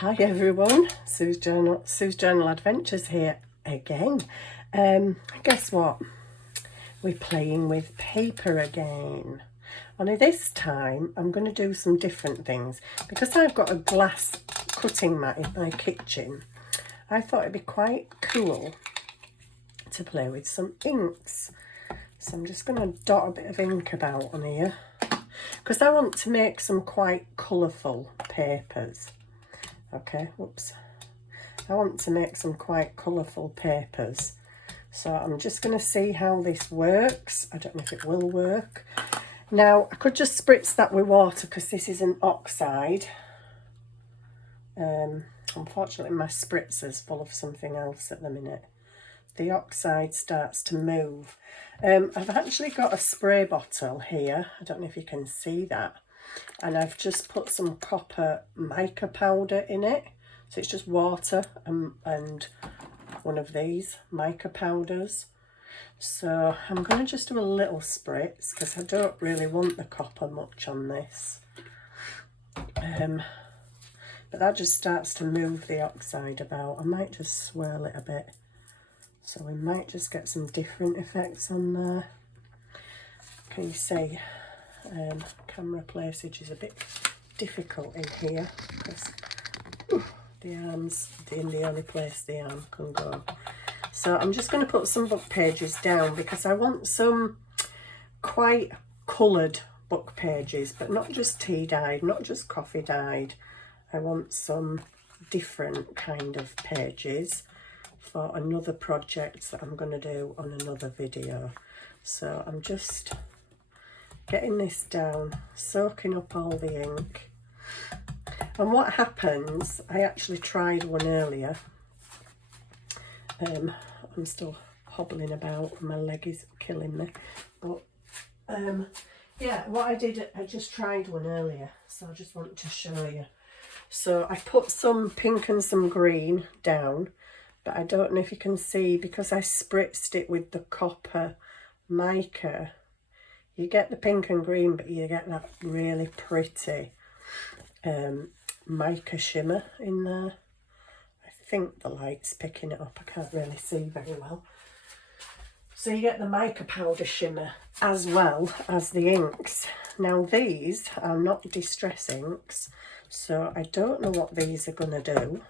Hi everyone, Sue's Journal Adventures here again. Guess what? We're playing with paper again. Only this time I'm going to do some different things. Because I've got a glass cutting mat in my kitchen, I thought it'd be quite cool to play with some inks. So I'm just going to dot a bit of ink about on here, because I want to make some quite colourful papers. Okay, whoops. I want to make some quite colourful papers. So I'm just going to see how this works. I don't know if it will work. Now, I could just spritz that with water because this is an oxide. Unfortunately, my spritzer's full of something else at the minute. The oxide starts to move. I've actually got a spray bottle here. I don't know if you can see that. And I've just put some copper mica powder in it. So it's just water and one of these mica powders. So I'm going to just do a little spritz because I don't really want the copper much on this. But that just starts to move the oxide about. I might just swirl it a bit. So we might just get some different effects on there. Can you see? Camera placage is a bit difficult in here because the arm's the only place the arm can go. So I'm just going to put some book pages down because I want some quite coloured book pages, but not just tea dyed, not just coffee dyed. I want some different kind of pages for another project that I'm going to do on another video. So I'm just getting this down, soaking up all the ink. And what happens, I actually tried one earlier. I'm still hobbling about, my leg is killing me. But yeah, what I did, I just tried one earlier, so I just want to show you. So I put some pink and some green down, but I don't know if you can see, because I spritzed it with the copper mica. You get the pink and green, but you get that really pretty mica shimmer in there. I think the light's picking it up. I can't really see very well. So you get the mica powder shimmer as well as the inks. Now these are not distress inks, so I don't know what these are going to do.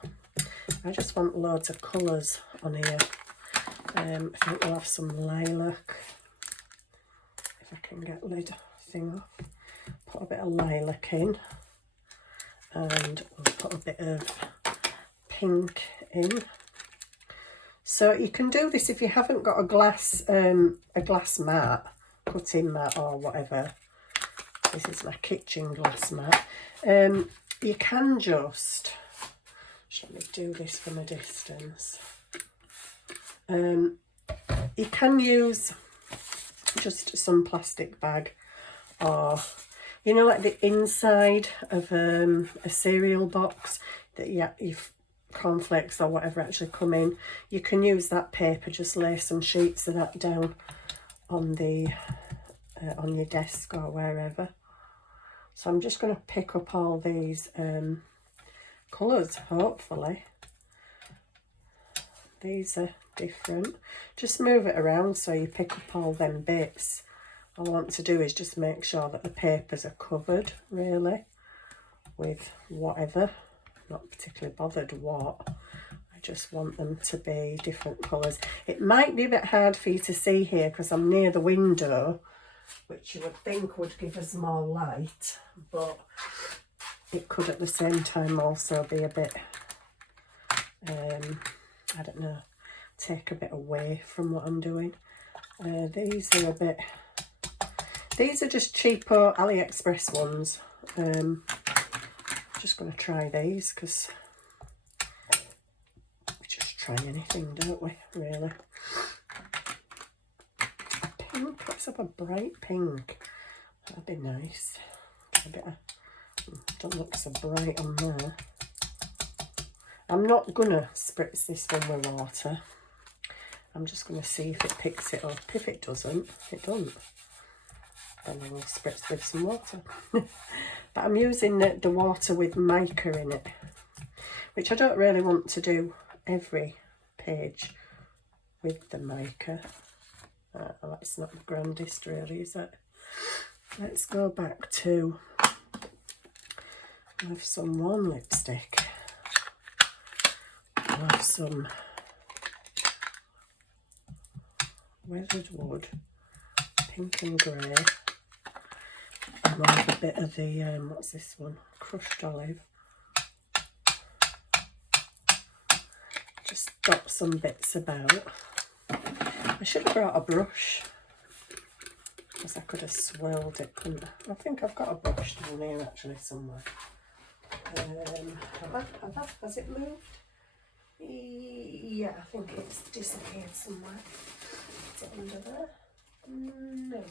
I just want loads of colours on here. I think we'll have some lilac. If I can get lid thing off. Put a bit of lilac in. And we'll put a bit of pink in. So you can do this if you haven't got a glass mat, cutting mat or whatever. This is my kitchen glass mat. You can just, let me do this from a distance. You can use just some plastic bag, or you know, like the inside of a cereal box that you've cornflakes or whatever actually come in. You can use that paper, just lay some sheets of that down on the on your desk or wherever. So I'm just going to pick up all these colours, hopefully. These are different. Just move it around so you pick up all them bits. All I want to do is just make sure that the papers are covered, really, with whatever. Not particularly bothered what. I just want them to be different colours. It might be a bit hard for you to see here because I'm near the window, which you would think would give us more light, but it could at the same time also be a bit, I don't know, take a bit away from what I'm doing. These are a bit, these are just cheapo AliExpress ones. Just going to try these because we just try anything, don't we, really? Pink, let's have a bright pink. That'd be nice. A bit of, don't look so bright on there. I'm not going to spritz this one with water. I'm just going to see if it picks it up. If it doesn't, it doesn't. Then I will spritz with some water. But I'm using the water with mica in it. which I don't really want to do every page with the mica. That's not the grandest really, is it? Let's go back to, I have some warm lipstick. I have some weathered wood, pink and grey. And I have a bit of the, what's this one? Crushed olive. Just dot some bits about. I should have brought a brush, because I could have swirled it, couldn't I? I think I've got a brush down here actually somewhere. Has it moved? Yeah, I think it's disappeared somewhere. Is it under there? No.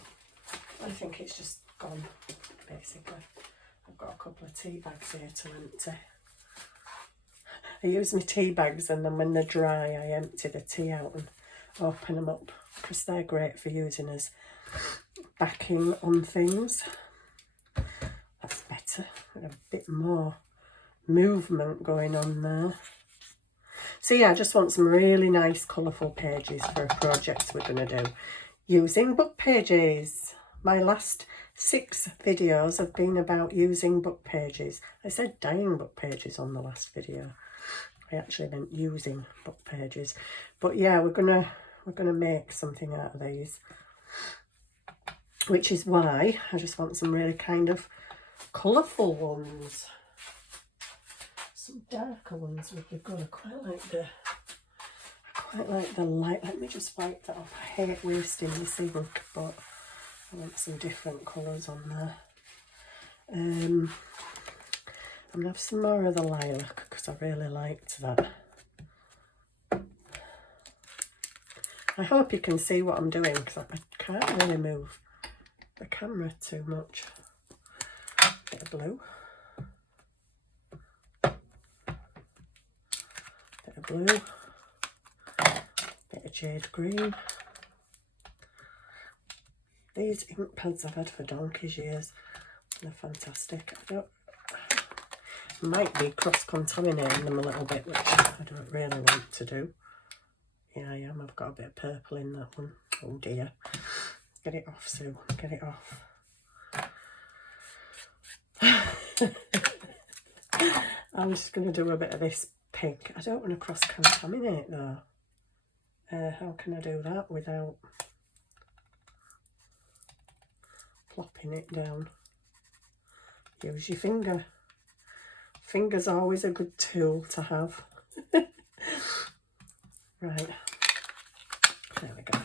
I think it's just gone, basically. I've got a couple of tea bags here to empty. I use my tea bags, and then when they're dry I empty the tea out and open them up, because they're great for using as backing on things. That's better, a bit more movement going on there. So yeah, I just want some really nice colourful pages for a project we're going to do using book pages. My last 6 videos have been about using book pages. I said dyeing book pages on the last video. I actually meant using book pages. But yeah, we're gonna make something out of these, which is why I just want some really kind of colourful ones. Some darker ones would be good. I quite like the light. Let me just wipe that off. I hate wasting this ink, but I want some different colours on there. I'm going to have some more of the lilac, because I really liked that. I hope you can see what I'm doing, because I can't really move the camera too much. Bit of blue. Bit of blue. Bit of jade green. These ink pads I've had for donkey's years. They're fantastic. I might be cross-contaminating them a little bit, which I don't really want to do. Yeah, I am. I've got a bit of purple in that one. Oh dear. Get it off, Sue. Get it off. I'm just going to do a bit of this pink. I don't want to cross-contaminate though. How can I do that without plopping it down? Use your finger. Finger's always a good tool to have. Right. There we go.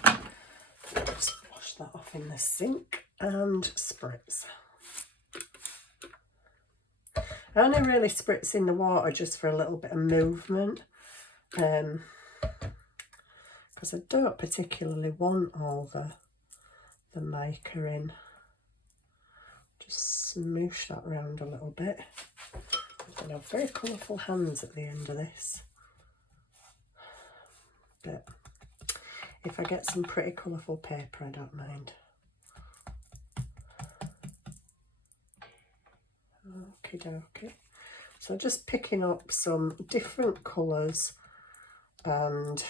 Just wash that off in the sink and spritz. I only really spritz in the water just for a little bit of movement, because I don't particularly want all the mica in. Just smoosh that around a little bit. I'm going to have very colourful hands at the end of this. But if I get some pretty colourful paper, I don't mind. Okie dokie. So just picking up some different colours and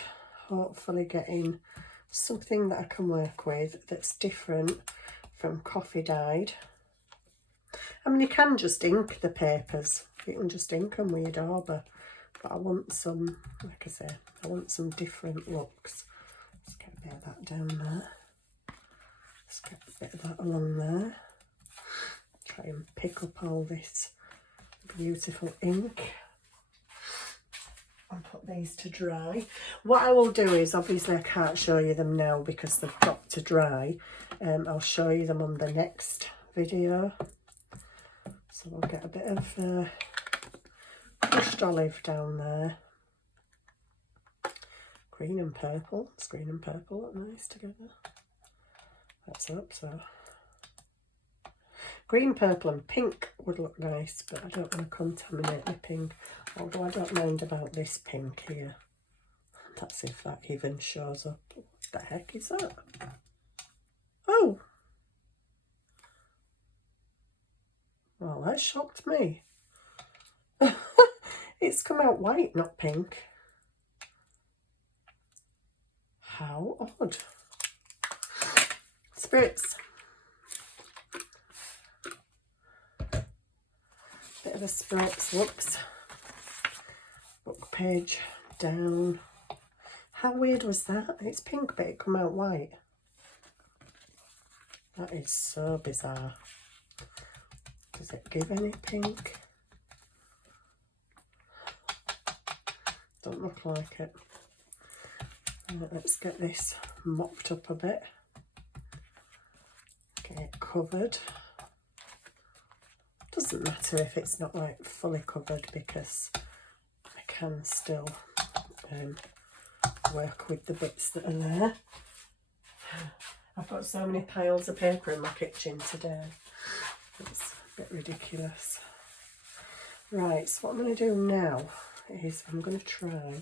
hopefully getting something that I can work with that's different from coffee dyed. I mean, you can just ink the papers. You can just ink them with your dauber. But I want some, like I say, I want some different looks. Let's get a bit of that down there. Let's get a bit of that along there. Try and pick up all this beautiful ink and put these to dry. What I will do is, obviously I can't show you them now because they've got to dry. I'll show you them on the next video. So we'll get a bit of crushed olive down there. Green and purple. It's green and purple look nice together. That's up, so green, purple and pink would look nice, but I don't want to contaminate the pink, although I don't mind about this pink here. That's if that even shows up. What the heck is that? Oh! Well, that shocked me. It's come out white, not pink. How odd. Spritz. Bit of a spritz, whoops. Book page down. How weird was that? It's pink but it come out white. That is so bizarre. Does it give any pink? Don't look like it. Let's get this mopped up a bit. Get it covered. Doesn't matter if it's not like fully covered because I can still work with the bits that are there. I've got so many piles of paper in my kitchen today. It's a bit ridiculous. Right, so what I'm going to do now is I'm going to try,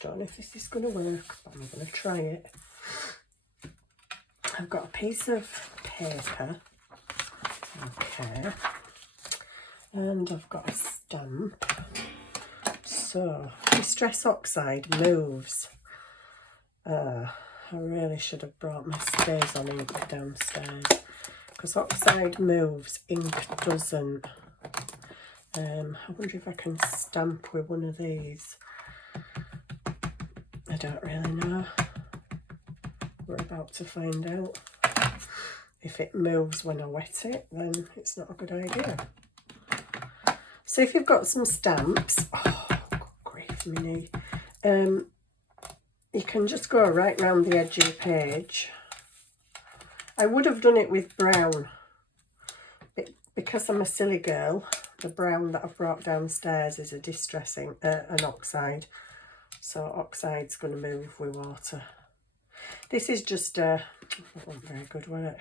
don't know if this is going to work, but I'm going to try it. I've got a piece of paper, okay, and I've got a stamp. So, Distress Oxide moves. I really should have brought my stays on ink downstairs, because oxide moves, ink doesn't. I wonder if I can stamp with one of these. I don't really know. We're about to find out. If it moves when I wet it, then it's not a good idea. So if you've got some stamps, oh, good grief, me knee. You can just go right round the edge of the page. I would have done it with brown. Because I'm a silly girl, the brown that I've brought downstairs is a distressing, an oxide. So oxide's going to move with water. This is just that wasn't very good, was it?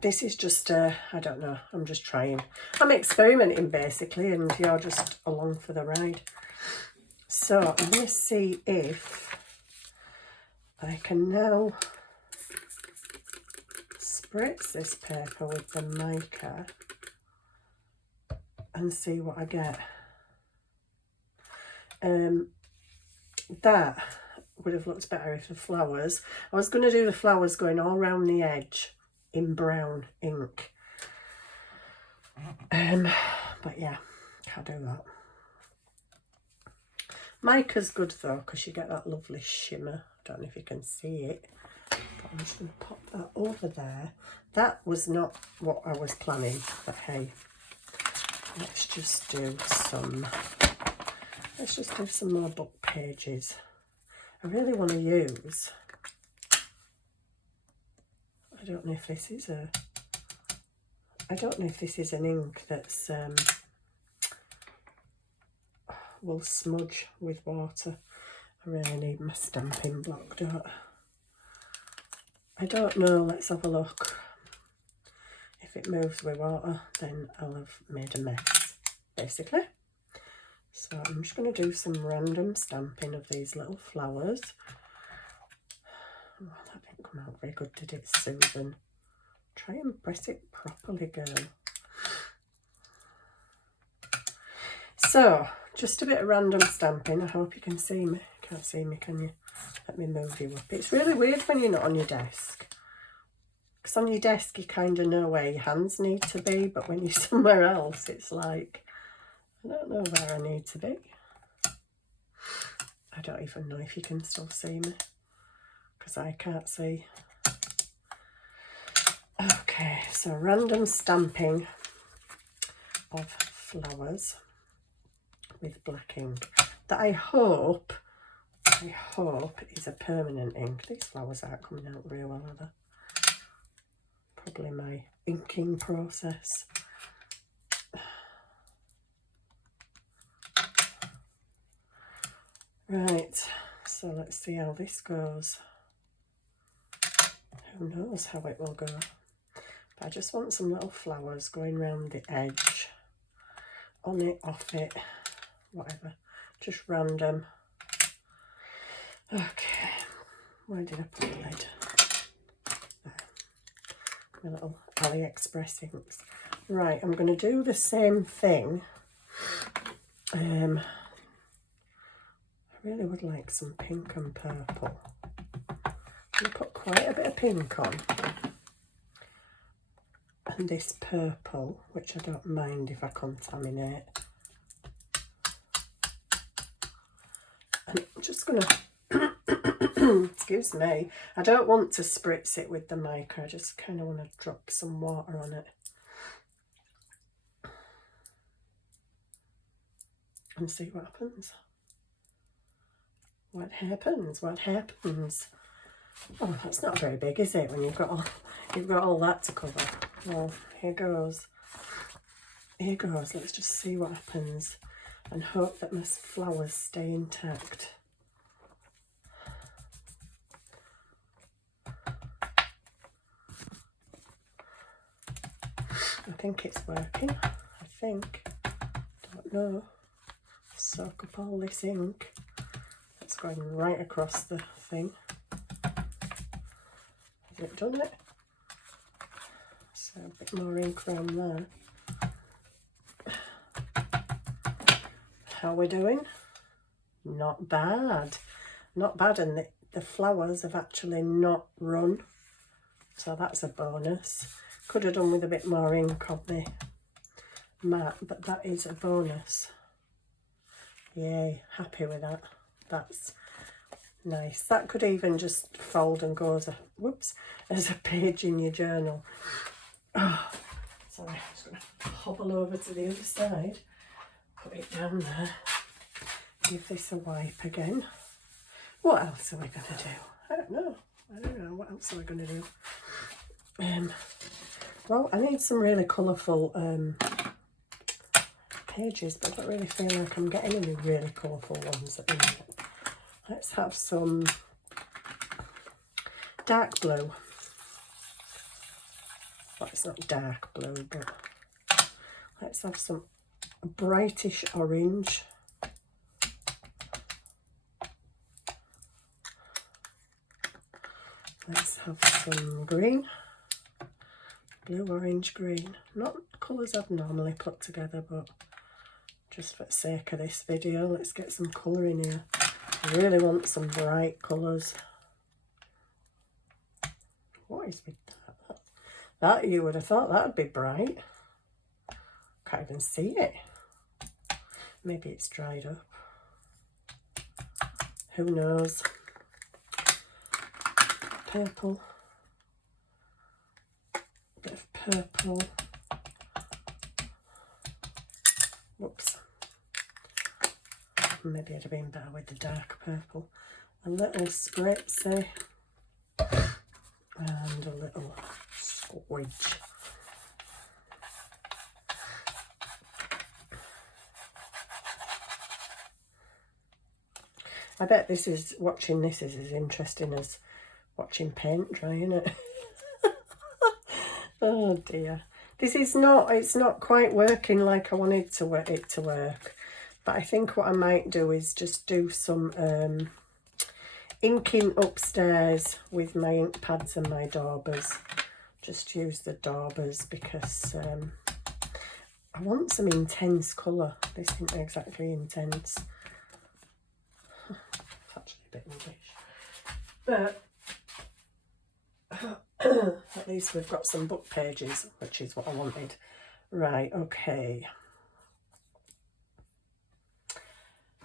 This is just I don't know, I'm just trying. I'm experimenting basically, and you're just along for the ride. So I'm going to see if I can now spritz this paper with the mica and see what I get. That would have looked better if the flowers, I was going to do the flowers going all around the edge in brown ink. But yeah, can't do that. Mica's good though, because you get that lovely shimmer. I don't know if you can see it, but I'm just going to pop that over there. That was not what I was planning, but hey, let's just do some more book pages. I really want to use, I don't know if this is an ink that's will smudge with water. I really need my stamping block, I don't know, let's have a look. If it moves with water, then I'll have made a mess, basically. So I'm just going to do some random stamping of these little flowers. Oh, that didn't come out very good, did it, Susan? Try and press it properly, girl. So, just a bit of random stamping. I hope you can see me. Can't see me, can you? Let me move you up. It's really weird when you're not on your desk. Because on your desk, you kind of know where your hands need to be. But when you're somewhere else, it's like, I don't know where I need to be. I don't even know if you can still see me. Because I can't see. Okay, so random stamping of flowers with black ink that I hope is a permanent ink. These flowers aren't coming out real well, are they? Probably my inking process. Right, so let's see how this goes. Who knows how it will go. But I just want some little flowers going around the edge, on it, off it, whatever, just random. Okay, where did I put the lid? There. My little AliExpress inks. Right, I'm going to do the same thing I really would like some pink and purple. I'm going to put quite a bit of pink on. And this purple, which I don't mind if I contaminate. And I'm just going to, excuse me, I don't want to spritz it with the mica, I just kind of want to drop some water on it. And see what happens. What happens? What happens? Oh, that's not very big, is it? When you've got all that to cover. Well, here goes. Here goes. Let's just see what happens, and hope that my flowers stay intact. I think it's working. I think. Don't know. Soak up all this ink. It's going right across the thing. Has it done it? So a bit more ink around there. How are we doing? Not bad. Not bad, and the flowers have actually not run. So that's a bonus. Could have done with a bit more ink on the mat, but that is a bonus. Yay, happy with that. That's nice. That could even just fold and go as a, whoops, as a page in your journal. Oh, sorry, I'm just going to hobble over to the other side, put it down there, give this a wipe again. What else are we going to do? I don't know. What else are we going to do? Well, I need some really colourful pages, but I don't really feel like I'm getting any really colourful ones at the minute. Let's have some dark blue. Well, it's not dark blue, but let's have some brightish orange. Let's have some green. Blue, orange, green. Not colours I'd normally put together, but just for the sake of this video, let's get some colour in here. I really want some bright colours. What is with that? That you would have thought that would be bright. Can't even see it. Maybe it's dried up. Who knows? Purple. Bit of purple. Whoops. Maybe it'd have been better with the dark purple. A little spritzy and a little squidge. I bet this is, watching this is as interesting as watching paint dry, isn't it? Oh dear. This is not, it's not quite working like I wanted it to work. But I think what I might do is just do some inking upstairs with my ink pads and my daubers. Just use the daubers because I want some intense colour. This isn't exactly intense. It's actually a bit rubbish. But at least we've got some book pages, which is what I wanted. Right, okay.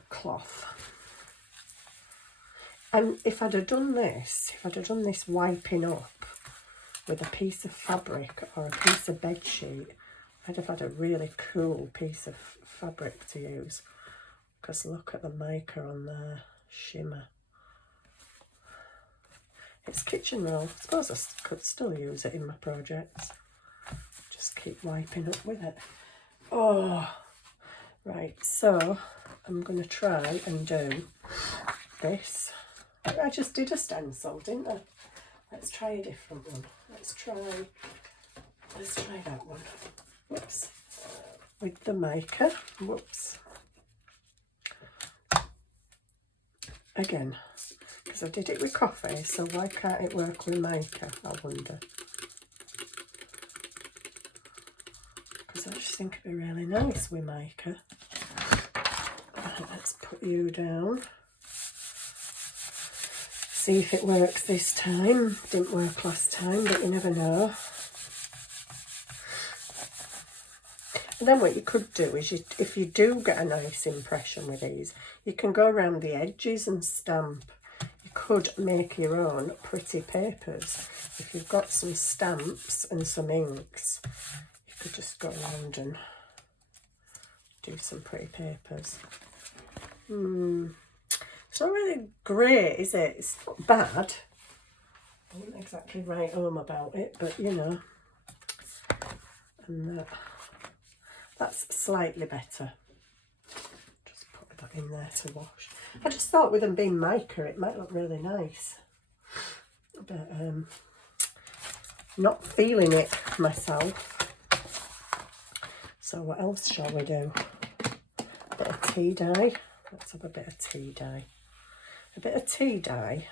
Cloth. And if I'd have done this, wiping up with a piece of fabric or a piece of bed sheet, I'd have had a really cool piece of fabric to use. Because look at the mica on there, shimmer. It's kitchen roll. I suppose I could still use it in my projects. Just keep wiping up with it. Oh, right, so I'm going to try and do this. I just did a stencil, didn't I? Let's try a different one. Let's try that one. Whoops. With the mica. Whoops. Again, because I did it with coffee, so why can't it work with mica, I wonder? Because I just think it'd be really nice with mica. Let's put you down. See if it works this time. Didn't work last time, but you never know. And then what you could do is, if you do get a nice impression with these, you can go around the edges and stamp. You could make your own pretty papers. If you've got some stamps and some inks, you could just go around and do some pretty papers. It's not really great, is it? It's not bad. I wouldn't exactly write home about it, but you know. And that's slightly better. Just put that in there to wash. I just thought with them being mica, it might look really nice. But not feeling it myself. So what else shall we do? A bit of tea dye. Let's have a bit of tea dye. A bit of tea dye.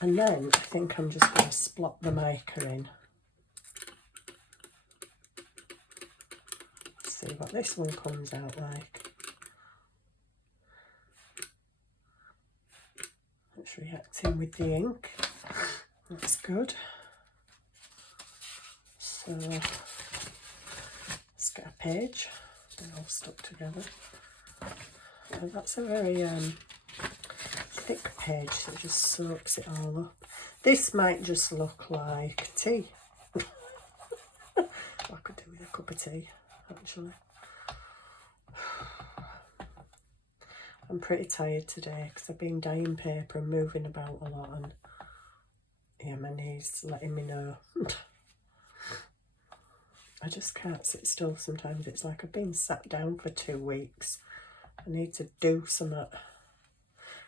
And then I think I'm just going to splot the mica in. Let's see what this one comes out like. It's reacting with the ink. That's good. So let's get a page. They're all stuck together. And that's a very thick page, so it just soaks it all up. This might just look like tea. I could do with a cup of tea, actually. I'm pretty tired today because I've been dyeing paper and moving about a lot, and yeah, my knees letting me know. I just can't sit still sometimes. It's like I've been sat down for 2 weeks. I need to do something.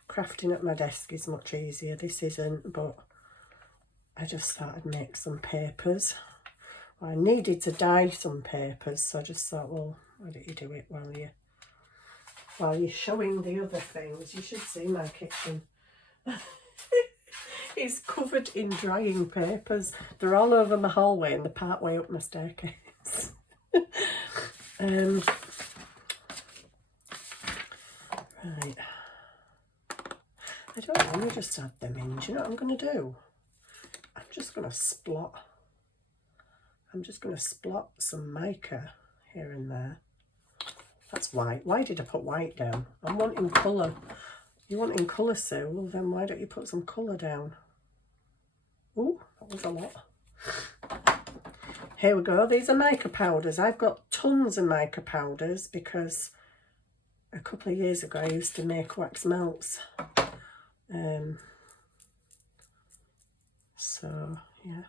Crafting at my desk is much easier. This isn't, but I just thought I'd make some papers. Well, I needed to dye some papers, so I just thought, well, why don't you do it while you're showing the other things? You should see my kitchen. It's covered in drying papers. They're all over my hallway and they're part way up my staircase. Right. I don't know, let me just add them in. Do you know what I'm going to do? I'm just going to splot some mica here and there. That's white. Why did I put white down? I'm wanting colour. You want in colour, Sue? Well, then why don't you put some colour down? Ooh, that was a lot. Here we go. These are mica powders. I've got tons of mica powders because a couple of years ago I used to make wax melts. So, yeah,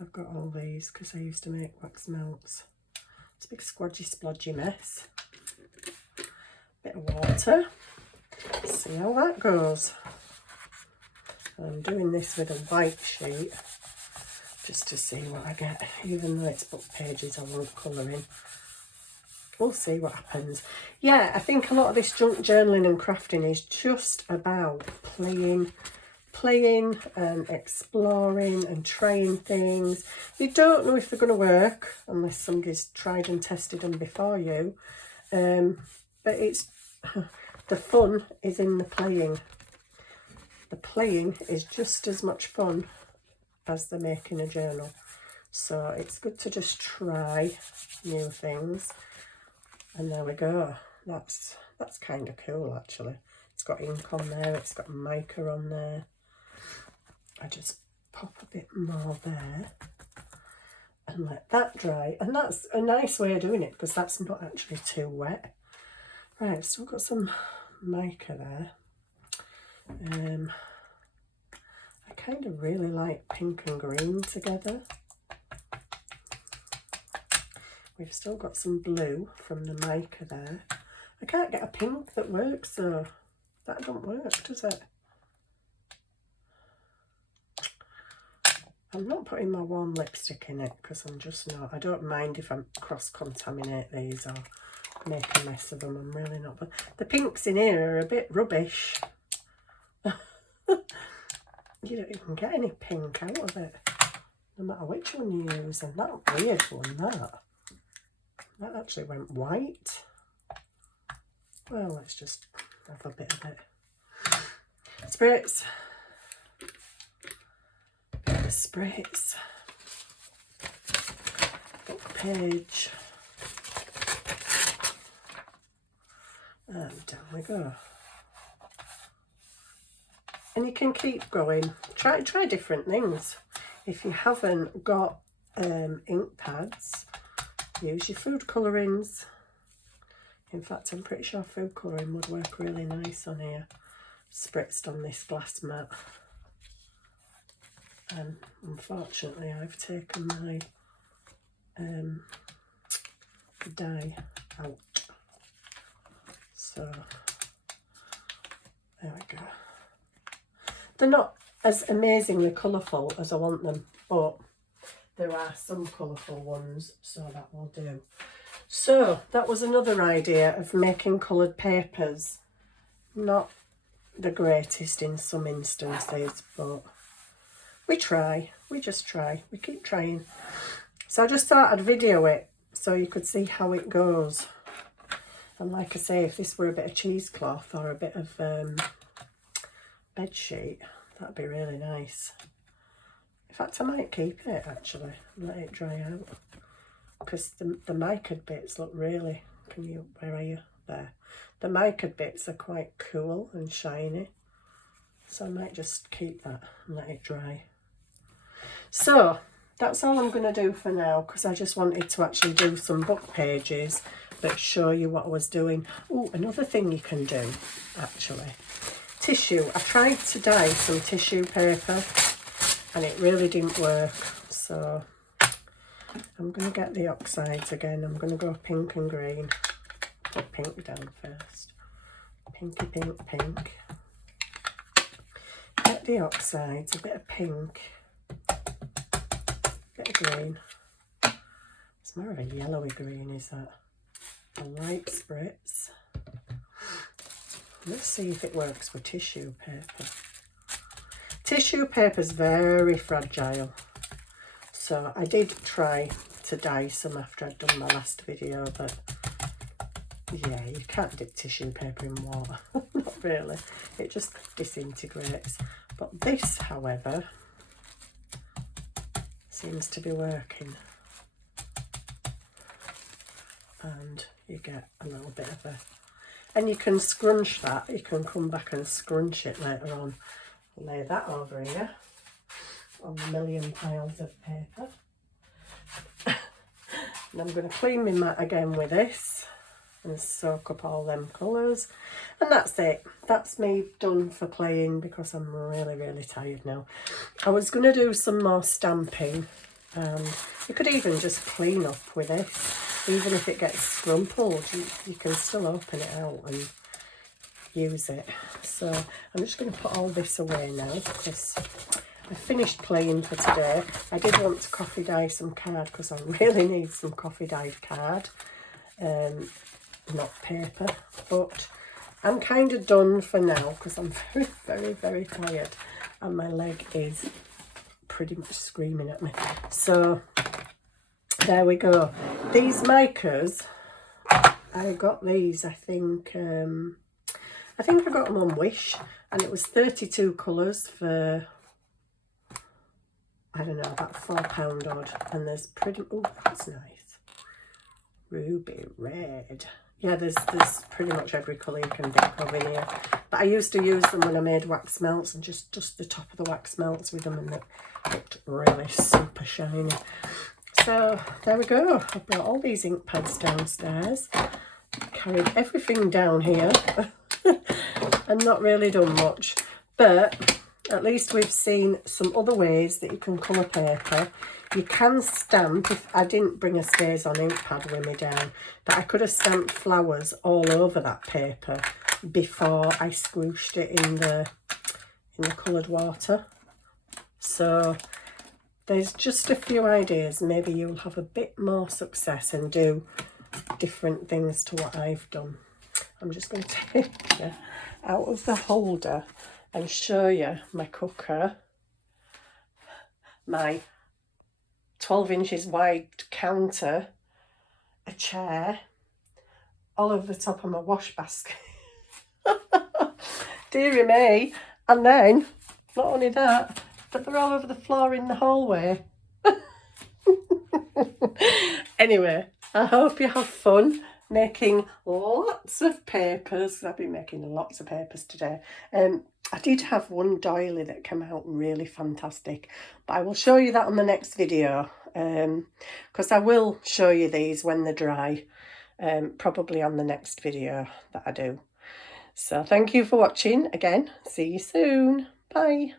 I've got all these because I used to make wax melts. It's a big squodgy splodgy mess. Bit of water. See how that goes. I'm doing this with a white sheet just to see what I get. Even though it's book pages, I won't colour in. We'll see what happens. Yeah, I think a lot of this junk journaling and crafting is just about playing and exploring and trying things. You don't know if they're going to work unless somebody's tried and tested them before you. But it's the fun is in the playing. The playing is just as much fun as the making a journal. So it's good to just try new things. And there we go. That's kind of cool, actually. It's got ink on there. It's got mica on there. I just pop a bit more there and let that dry. And that's a nice way of doing it because that's not actually too wet. Right, I've still got some mica there. I kind of really like pink and green together. We've still got some blue from the mica there. I can't get a pink that works though. That don't work, does it? I'm not putting my warm lipstick in it because I'm just not. I don't mind if I cross-contaminate these or make a mess of them. I'm really not. But the pinks in here are a bit rubbish. You don't even get any pink out of it, no matter which one you use. And that weird one, that That actually went white. Well, let's just have a bit of it. Spritz. Bit of spritz. Book page. And down we go. And you can keep going. Try different things. If you haven't got ink pads, use your food colourings. In fact, I'm pretty sure food colouring would work really nice on here, spritzed on this glass mat. And unfortunately, I've taken my dye out. So there we go. They're not as amazingly colourful as I want them, but there are some colourful ones, so that will do. So that was another idea of making coloured papers. Not the greatest in some instances, but we try. We just try. We keep trying. So I just thought I'd video it so you could see how it goes. And like I say, if this were a bit of cheesecloth or a bit of bed sheet, that'd be really nice. In fact, I might keep it actually and let it dry out, because the mica bits look really, where are you? There. The mica bits are quite cool and shiny, so I might just keep that and let it dry. So that's all I'm going to do for now, because I just wanted to actually do some book pages that show you what I was doing. Oh, another thing you can do actually, tissue. I tried to dye some tissue paper and it really didn't work, so I'm going to get the oxides again. I'm going to go pink and green. Put pink down first. Pinky pink pink. Get the oxides, a bit of pink, bit of green. It's more of a yellowy green, is that? A light spritz. Let's see if it works with tissue paper. Tissue paper is very fragile, so I did try to dye some after I'd done my last video, but yeah, you can't dip tissue paper in water. Not really, it just disintegrates. But this, however, seems to be working, and you get a little bit of a, and you can scrunch that. You can come back and scrunch it later on. Lay that over here on a million piles of paper. And I'm going to clean my mat again with this and soak up all them colours. And that's it. That's me done for playing, because I'm really, really tired now. I was going to do some more stamping, and you could even just clean up with this. Even if it gets scrumpled, you can still open it out and use it. So I'm just going to put all this away now, because I finished playing for today. I did want to coffee dye some card, because I really need some coffee dyed card, not paper. But I'm kind of done for now, because I'm very, very, very tired and my leg is pretty much screaming at me. So there we go. These micas, I got these, I think I got them on Wish, and it was 32 colours for, I don't know, about £4 odd. And there's pretty, oh, that's nice. Ruby red. Yeah, there's pretty much every colour you can think of in here. But I used to use them when I made wax melts, and just dust the top of the wax melts with them, and it looked really super shiny. So there we go. I brought all these ink pads downstairs, carried everything down here. And not really done much, but at least we've seen some other ways that you can colour paper. You can stamp. If I didn't bring a stays on ink pad with me down, but I could have stamped flowers all over that paper before I squooshed it in the coloured water. So there's just a few ideas. Maybe you'll have a bit more success and do different things to what I've done. I'm just going to take it out of the holder and show you my cooker, my 12 inches wide counter, a chair all over the top of my wash basket. Deary me. And then, not only that, but they're all over the floor in the hallway. Anyway, I hope you have fun making lots of papers. I've been making lots of papers today. I did have one doily that came out really fantastic, but I will show you that on the next video, because I will show you these when they're dry, probably on the next video that I do. So thank you for watching again. See you soon. Bye.